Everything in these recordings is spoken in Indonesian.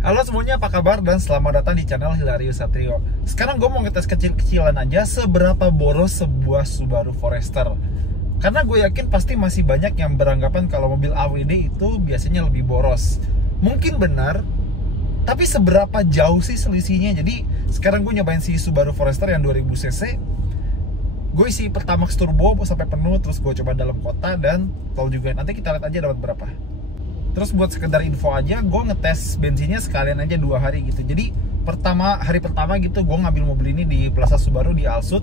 Halo semuanya, apa kabar? Dan selamat datang di channel Hilarius Satrio. Sekarang gue mau ngetes kecil-kecilan aja seberapa boros sebuah Subaru Forester. Karena gue yakin pasti masih banyak yang beranggapan kalau mobil AWD itu biasanya lebih boros. Mungkin benar, tapi seberapa jauh sih selisihnya? Jadi sekarang gue nyobain si Subaru Forester yang 2000cc. Gue isi Pertamax Turbo sampai penuh, terus gue coba dalam kota dan tol juga. Nanti kita lihat aja dapat berapa. Terus buat sekedar info aja, gue ngetes bensinnya sekalian aja 2 hari gitu. Jadi hari pertama gitu gue ngambil mobil ini di Plaza Subaru di Alsut.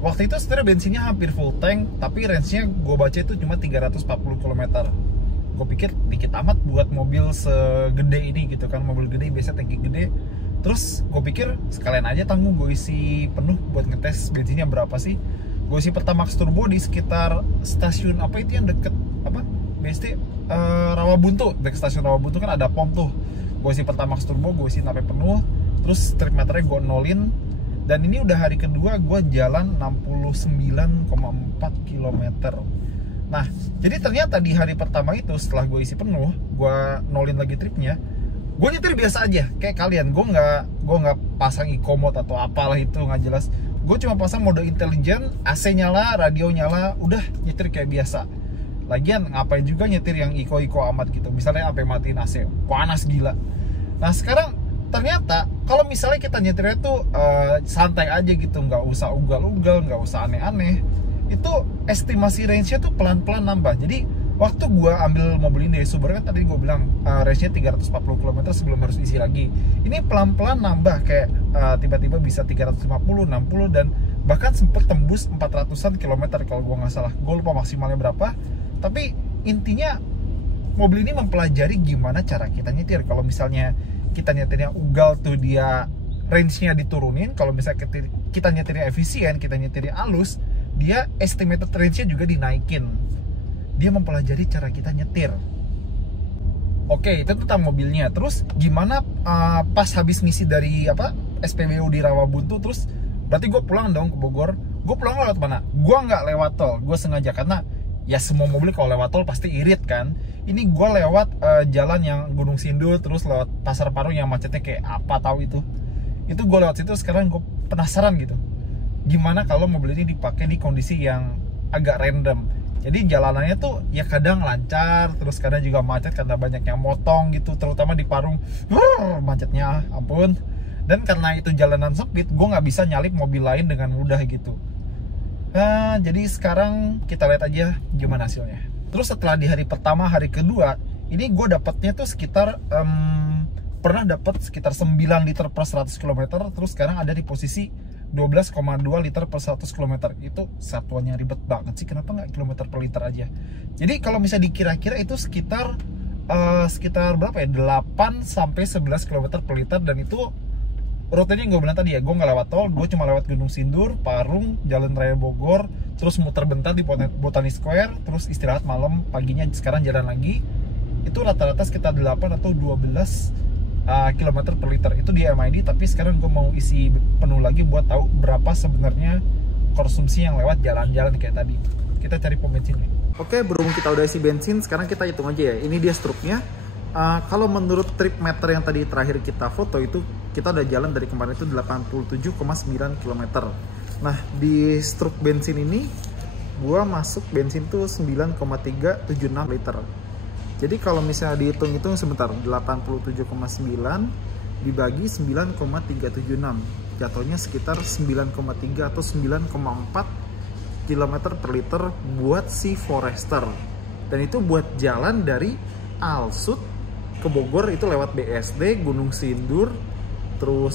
Waktu itu sebenarnya bensinnya hampir full tank, tapi range-nya gue baca itu cuma 340 km. Gue pikir dikit amat buat mobil segede ini gitu kan, mobil gede biasa tangki gede. Terus gue pikir sekalian aja tanggung, gue isi penuh buat ngetes bensinnya berapa sih. Gue isi Pertamax Turbo di sekitar stasiun apa itu yang deket apa BSD Rawabuntu. Dekat stasiun Rawabuntu kan ada pom tuh. Gue isi Pertamax Turbo, gue isi sampai penuh. Terus trip meternya gue nolin. Dan ini udah hari kedua gue jalan 69,4 km. Nah, jadi ternyata di hari pertama itu setelah gue isi penuh, gue nolin lagi tripnya, gue nyetir biasa aja kayak kalian. Gue nggak pasang eco mode atau apalah itu, nggak jelas. Gue cuma pasang mode intelijen, AC nyala, radio nyala, udah nyetir kayak biasa. Lagian ngapain juga nyetir yang iko amat gitu, misalnya sampai matiin AC, panas gila. Nah sekarang ternyata kalau misalnya kita nyetirnya tuh santai aja gitu, nggak usah ugal-ugal, nggak usah aneh-aneh, itu estimasi range-nya tuh pelan-pelan nambah. Jadi waktu gua ambil mobil ini dari Subaru kan tadi gua bilang range-nya 340 km sebelum harus isi lagi. Ini pelan-pelan nambah kayak tiba-tiba bisa 350, 60 dan bahkan sempet tembus 400-an kilometer kalau gua nggak salah. Gua lupa maksimalnya berapa. Tapi intinya mobil ini mempelajari gimana cara kita nyetir. Kalau misalnya kita nyetirnya ugal tuh dia range-nya diturunin. Kalau misalnya kita nyetirnya efisien, kita nyetirnya halus, dia estimated range-nya juga dinaikin. Dia mempelajari cara kita nyetir. Oke, itu tentang mobilnya. Terus gimana pas habis ngisi dari SPBU di Rawabuntu, terus berarti gue pulang dong ke Bogor. Gue pulang lewat mana? Gue nggak lewat tol. Gue sengaja karena ya semua mobil kalau lewat tol pasti irit kan. Ini gue lewat jalan yang Gunung Sindur, terus lewat Pasar Parung yang macetnya kayak apa tahu itu. Itu gue lewat situ. Sekarang gue penasaran gitu, gimana kalau mobil ini dipakai di kondisi yang agak random. Jadi jalanannya tuh ya kadang lancar, terus kadang juga macet karena banyak yang motong gitu, terutama di Parung. Macetnya ampun. Dan karena itu jalanan sempit, gue nggak bisa nyalip mobil lain dengan mudah gitu. Nah, jadi sekarang kita lihat aja gimana hasilnya. Terus setelah di hari pertama, hari kedua, ini gue dapatnya tuh sekitar pernah dapat sekitar 9 liter per 100 km. Terus sekarang ada di posisi 12,2 liter per 100 km. Itu satuannya ribet banget sih. Kenapa nggak kilometer per liter aja? Jadi kalau misalnya dikira-kira itu sekitar berapa ya? 8 sampai 11 km per liter. Dan itu rutenya gue bilang tadi ya, gue nggak lewat tol, gue cuma lewat Gunung Sindur, Parung, Jalan Raya Bogor, terus muter bentar di Botani Square, terus istirahat malam, paginya sekarang jalan lagi. Itu rata-rata sekitar 8 atau 12 km per liter. Itu di MID, tapi sekarang gue mau isi penuh lagi buat tahu berapa sebenarnya konsumsi yang lewat jalan-jalan kayak tadi. Kita cari pom bensinnya. Oke, berhubung kita udah isi bensin, sekarang kita hitung aja ya. Ini dia struknya. Kalau menurut trip meter yang tadi terakhir kita foto itu, kita udah jalan dari kemarin itu 87,9 km. Nah, di struk bensin ini gua masuk bensin tuh 9,376 liter. Jadi kalau misalnya dihitung-hitung sebentar, 87,9 dibagi 9,376, jatuhnya sekitar 9,3 atau 9,4 km per liter buat si Forester. Dan itu buat jalan dari Alsut ke Bogor itu lewat BSD, Gunung Sindur, terus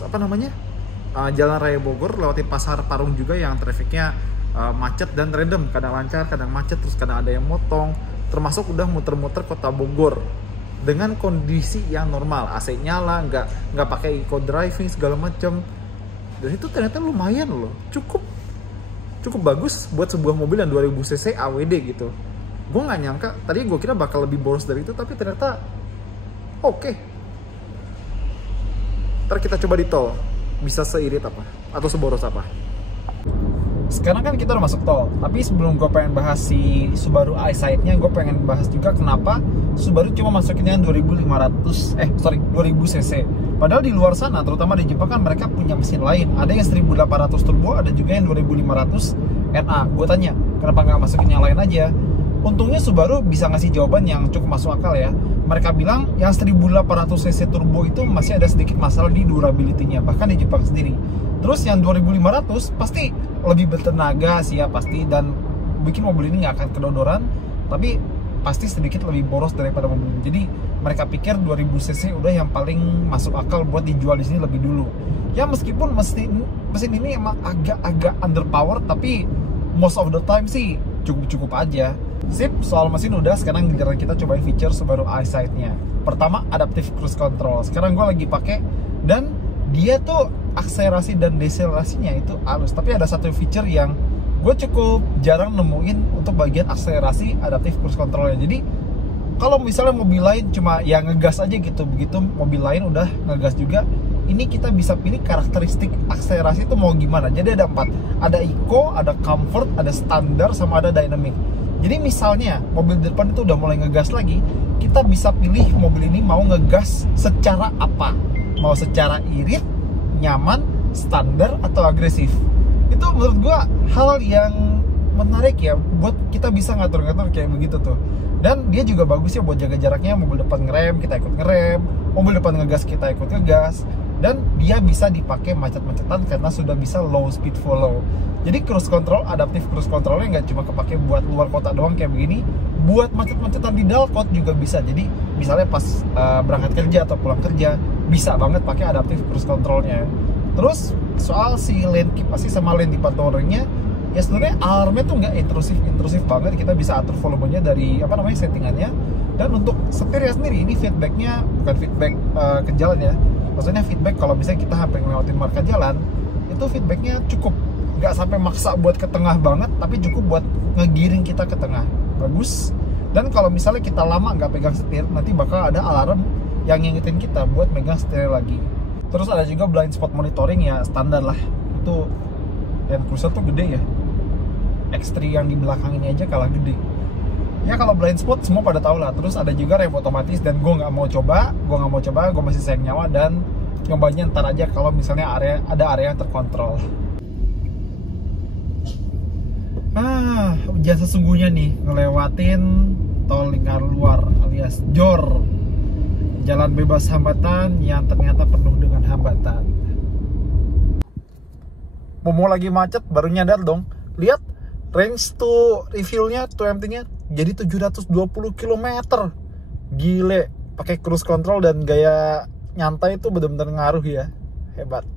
Jalan Raya Bogor, lewatin Pasar Parung juga yang trafiknya macet dan random, kadang lancar, kadang macet, terus kadang ada yang motong. Termasuk udah muter-muter kota Bogor dengan kondisi yang normal, AC nyala, nggak pakai eco driving segala macam. Dan itu ternyata lumayan loh, cukup bagus buat sebuah mobil yang 2000cc AWD gitu. Gue nggak nyangka, tadi gue kira bakal lebih boros dari itu, tapi ternyata oke. Ntar kita coba di tol, bisa seirit apa atau seboros apa. sekarang kan kita udah masuk tol, tapi sebelum gue pengen bahas si Subaru iSight-nya, gue pengen bahas juga kenapa Subaru cuma masukinnya 2000 cc. Padahal di luar sana, terutama di Jepang kan mereka punya mesin lain. Ada yang 1800 turbo, ada juga yang 2500 NA. Gue tanya, kenapa nggak masukin yang lain aja? Untungnya Subaru bisa ngasih jawaban yang cukup masuk akal ya. Mereka bilang yang 1800 cc turbo itu masih ada sedikit masalah di durability-nya, bahkan di Jepang sendiri. Terus yang 2500 pasti lebih bertenaga sih ya pasti, dan bikin mobil ini nggak akan kedodoran, tapi pasti sedikit lebih boros daripada mobil ini. Jadi mereka pikir 2000 cc udah yang paling masuk akal buat dijual di sini lebih dulu. Ya meskipun mesin ini emang agak underpower, tapi most of the time sih cukup aja. Sip, soal mesin udah, sekarang kita cobain feature Subaru iSight-nya. Pertama, Adaptive Cruise Control. Sekarang gue lagi pakai, dan dia tuh akselerasi dan deselerasinya itu halus. Tapi ada satu feature yang gue cukup jarang nemuin untuk bagian akselerasi Adaptive Cruise Control-nya. Jadi kalau misalnya mobil lain cuma ya ngegas aja gitu, begitu mobil lain udah ngegas juga, ini kita bisa pilih karakteristik akselerasi itu mau gimana. Jadi ada 4, ada Eco, ada Comfort, ada Standard, sama ada Dynamic. Jadi misalnya mobil depan itu udah mulai ngegas lagi, kita bisa pilih mobil ini mau ngegas secara apa, mau secara irit, nyaman, standar, atau agresif. Itu menurut gua hal yang menarik ya, buat kita bisa ngatur-ngatur kayak begitu tuh. Dan dia juga bagus ya buat jaga jaraknya. Mobil depan ngerem, kita ikut ngerem, mobil depan ngegas, kita ikut ngegas. Dan dia bisa dipakai macet-macetan karena sudah bisa low speed follow. Jadi cruise control, adaptive cruise controlnya nggak cuma kepake buat luar kota doang kayak begini, buat macet-macetan di dalkot juga bisa. Jadi misalnya pas berangkat kerja atau pulang kerja, bisa banget pakai adaptive cruise controlnya. Terus soal si lane keep assist sama lane departure-nya, ya sebenarnya alarmnya tuh nggak intrusive banget. Kita bisa atur volumenya dari settingannya. Dan untuk setirnya sendiri, ini feedbacknya bukan feedback ke jalan ya, maksudnya feedback kalau misalnya kita hampir ngelewatin marka jalan, itu feedbacknya cukup, nggak sampai maksa buat ke tengah banget, tapi cukup buat ngegiring kita ke tengah. Bagus. Dan kalau misalnya kita lama nggak pegang setir, nanti bakal ada alarm yang ngingetin kita buat megang setir lagi. Terus ada juga blind spot monitoring, ya standar lah. Itu Land Cruiser tuh gede ya, X3 yang di belakang ini aja kalah gede. Ya kalau blind spot semua pada tahu lah. Terus ada juga rem otomatis, dan gue nggak mau coba, gue masih sayang nyawa, dan nyobanya ntar aja kalau misalnya ada area yang terkontrol. Ujian sesungguhnya nih ngelewatin tol lingkar luar alias JOR, jalan bebas hambatan yang ternyata penuh dengan hambatan. Mau lagi macet baru nyadar dong. Lihat range to refill-nya, to empty-nya jadi 720 km. Gile, pakai cruise control dan gaya nyantai itu benar-benar ngaruh ya. Hebat.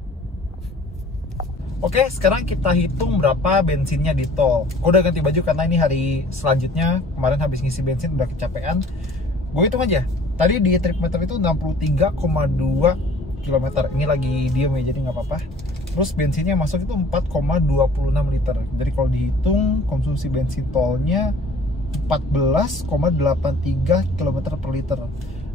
Oke, sekarang kita hitung berapa bensinnya di tol. Gue udah ganti baju karena ini hari selanjutnya. Kemarin habis ngisi bensin udah kecapean. Gue hitung aja. Tadi di trip meter itu 63,2 km. Ini lagi diem ya, jadi nggak apa-apa. Terus bensinnya masuk itu 4,26 liter. Jadi kalau dihitung konsumsi bensin tolnya 14,83 km per liter.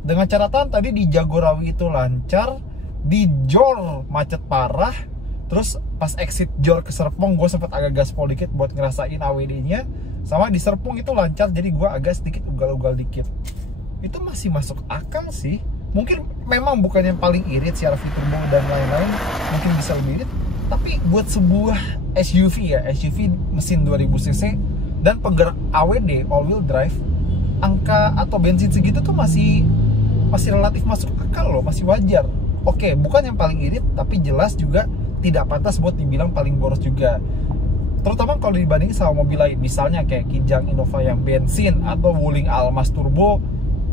Dengan catatan tadi di Jagorawi itu lancar, di JOR macet parah. Terus pas exit JOR ke Serpong gue sempat agak gaspol dikit buat ngerasain AWD-nya. Sama di Serpong itu lancar, jadi gue agak sedikit ugal-ugal dikit. Itu masih masuk akal sih. Mungkin memang bukan yang paling irit CR-V turbo dan lain-lain, mungkin bisa lebih irit, tapi buat sebuah SUV ya, SUV mesin 2000 cc dan penggerak AWD all wheel drive, angka atau bensin segitu tuh masih relatif masuk akal loh, masih wajar. Oke, bukan yang paling irit, tapi jelas juga tidak pantas buat dibilang paling boros juga. Terutama kalau dibandingin sama mobil lain, misalnya kayak Kijang Innova yang bensin atau Wuling Almas turbo.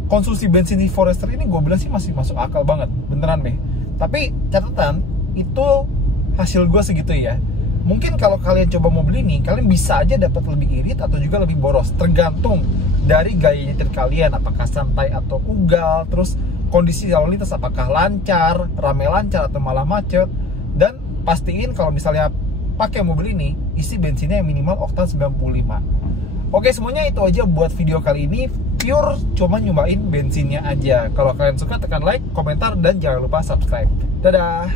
Konsumsi bensin di Forester ini gue bilang sih masih masuk akal banget, beneran deh. Tapi catatan, itu hasil gue segitu ya. Mungkin kalau kalian coba mobil ini, kalian bisa aja dapat lebih irit atau juga lebih boros, tergantung dari gaya nyetir kalian, apakah santai atau ugal, terus kondisi lalu lintas apakah lancar, rame lancar atau malah macet. Dan pastiin kalau misalnya pakai mobil ini, isi bensinnya yang minimal oktan 95. Oke, semuanya itu aja buat video kali ini. Pure cuma nyobain bensinnya aja. Kalau kalian suka tekan like, komentar, dan jangan lupa subscribe. Dadah.